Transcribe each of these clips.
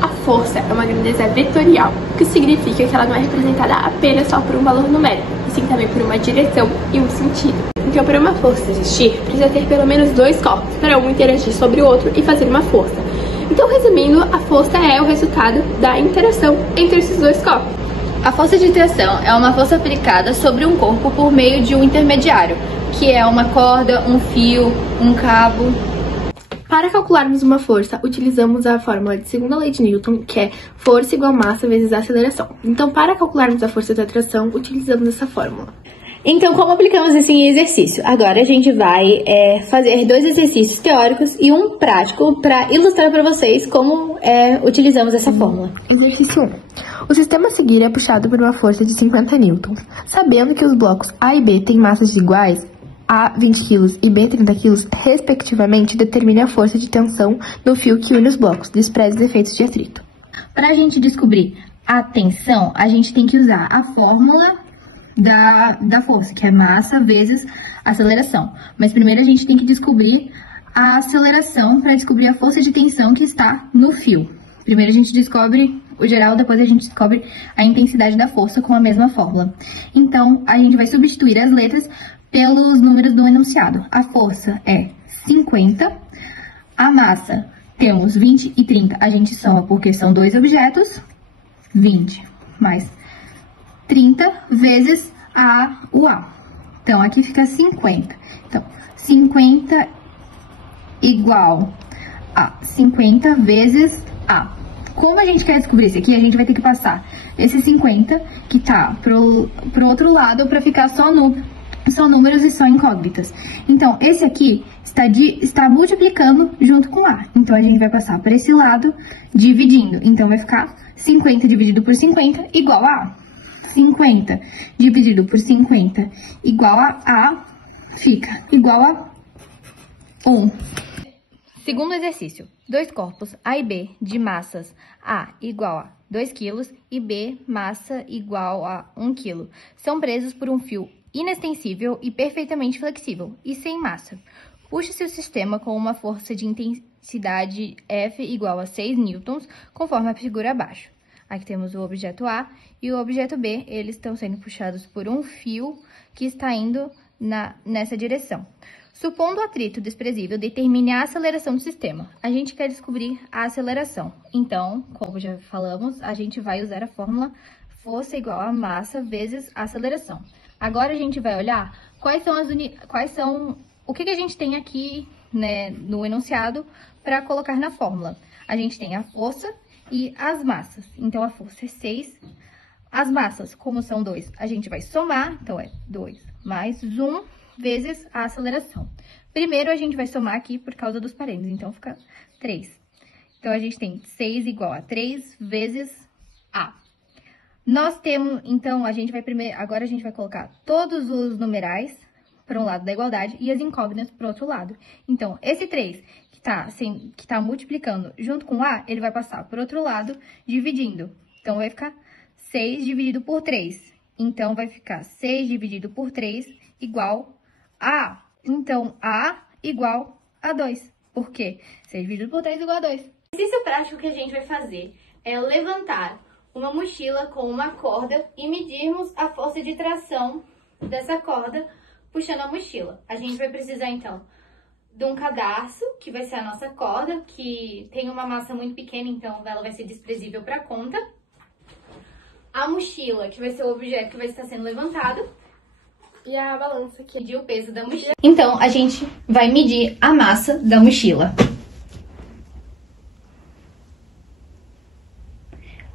A força é uma grandeza vetorial, o que significa que ela não é representada apenas só por um valor numérico, e sim também por uma direção e um sentido. Então, para uma força existir, precisa ter pelo menos dois corpos, para um interagir sobre o outro e fazer uma força. Então, resumindo, a força é o resultado da interação entre esses dois corpos. A força de tração é uma força aplicada sobre um corpo por meio de um intermediário, que é uma corda, um fio, um cabo. Para calcularmos uma força, utilizamos a fórmula de segunda lei de Newton, que é força igual massa vezes aceleração. Então, para calcularmos a força da atração, utilizamos essa fórmula. Então, como aplicamos isso em exercício? Agora a gente vai fazer dois exercícios teóricos e um prático para ilustrar para vocês como utilizamos essa fórmula. Exercício 1. O sistema a seguir é puxado por uma força de 50 newtons. Sabendo que os blocos A e B têm massas iguais, A 20 kg e B 30 kg, respectivamente, determine a força de tensão no fio que une os blocos, despreze os efeitos de atrito. Para a gente descobrir a tensão, a gente tem que usar a fórmula da força, que é massa vezes aceleração. Mas primeiro a gente tem que descobrir a aceleração para descobrir a força de tensão que está no fio. Primeiro a gente descobre o geral, depois a gente descobre a intensidade da força com a mesma fórmula. Então, a gente vai substituir as letras pelos números do enunciado. A força é 50, a massa temos 20 e 30, a gente soma porque são dois objetos, 20 mais 30 vezes o A. Então, aqui fica 50. Então, 50 igual a 50 vezes A. Como a gente quer descobrir isso aqui, a gente vai ter que passar esse 50 que tá pro outro lado para ficar só números e só incógnitas. Então, esse aqui está multiplicando junto com A. Então, a gente vai passar para esse lado dividindo. Então, vai ficar 50 dividido por 50 igual a A. 50 dividido por 50 igual a fica igual a 1. Segundo exercício, dois corpos A e B de massas A igual a 2 kg e B massa igual a 1 kg são presos por um fio inextensível e perfeitamente flexível e sem massa. Puxa-se o sistema com uma força de intensidade F igual a 6 newtons, conforme a figura abaixo. Aqui temos o objeto A e o objeto B, eles estão sendo puxados por um fio que está indo nessa direção. Supondo o atrito desprezível, determine a aceleração do sistema. A gente quer descobrir a aceleração. Então, como já falamos, a gente vai usar a fórmula força igual a massa vezes aceleração. Agora a gente vai olhar o que a gente tem aqui, né, no enunciado para colocar na fórmula. A gente tem a força e as massas. Então, a força é 6. As massas, como são 2, a gente vai somar. Então, é 2 mais 1 vezes a aceleração. Primeiro, a gente vai somar aqui por causa dos parênteses. Então, fica 3. Então, a gente tem 6 igual a 3 vezes A. Nós temos, então, agora a gente vai colocar todos os numerais para um lado da igualdade e as incógnitas para o outro lado. Então, esse 3 que tá multiplicando junto com A, ele vai passar por outro lado, dividindo. Então, vai ficar 6 dividido por 3. Então, vai ficar 6 dividido por 3 igual a A. Então, A igual a 2. Por quê? 6 dividido por 3 igual a 2. O exercício prático que a gente vai fazer é levantar uma mochila com uma corda e medirmos a força de tração dessa corda puxando a mochila. A gente vai precisar, então, de um cadarço, que vai ser a nossa corda, que tem uma massa muito pequena, então ela vai ser desprezível para a conta. A mochila, que vai ser o objeto que vai estar sendo levantado. E a balança, que medir o peso da mochila. Então, a gente vai medir a massa da mochila.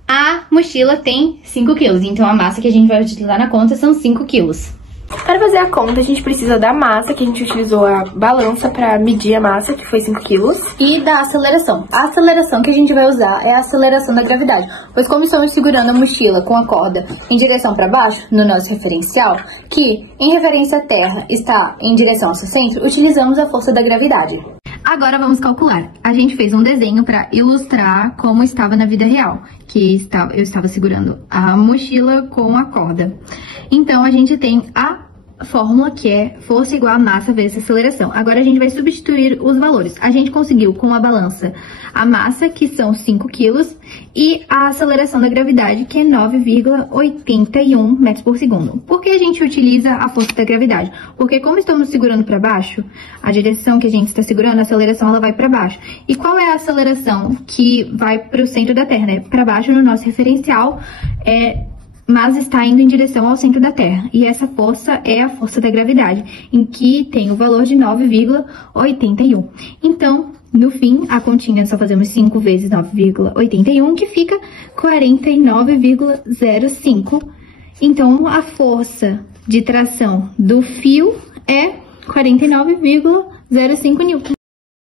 A mochila tem 5 kg, então a massa que a gente vai utilizar na conta são 5 kg. Para fazer a conta, a gente precisa da massa, que a gente utilizou a balança para medir a massa, que foi 5 kg. E da aceleração. A aceleração que a gente vai usar é a aceleração da gravidade, pois como estamos segurando a mochila com a corda em direção para baixo, no nosso referencial, que em referência à Terra está em direção ao seu centro, utilizamos a força da gravidade. Agora vamos calcular. A gente fez um desenho para ilustrar como estava na vida real, que eu estava segurando a mochila com a corda. Então, a gente tem a fórmula que é força igual a massa vezes aceleração. Agora a gente vai substituir os valores. A gente conseguiu com a balança a massa, que são 5 quilos, e a aceleração da gravidade, que é 9,81 metros por segundo. Por que a gente utiliza a força da gravidade? Porque como estamos segurando para baixo, a direção que a gente está segurando, a aceleração ela vai para baixo. E qual é a aceleração que vai para o centro da Terra, né? Para baixo no nosso referencial, mas está indo em direção ao centro da Terra. E essa força é a força da gravidade, em que tem o valor de 9,81. Então, no fim, a continha só fazemos 5 vezes 9,81, que fica 49,05. Então, a força de tração do fio é 49,05 newton.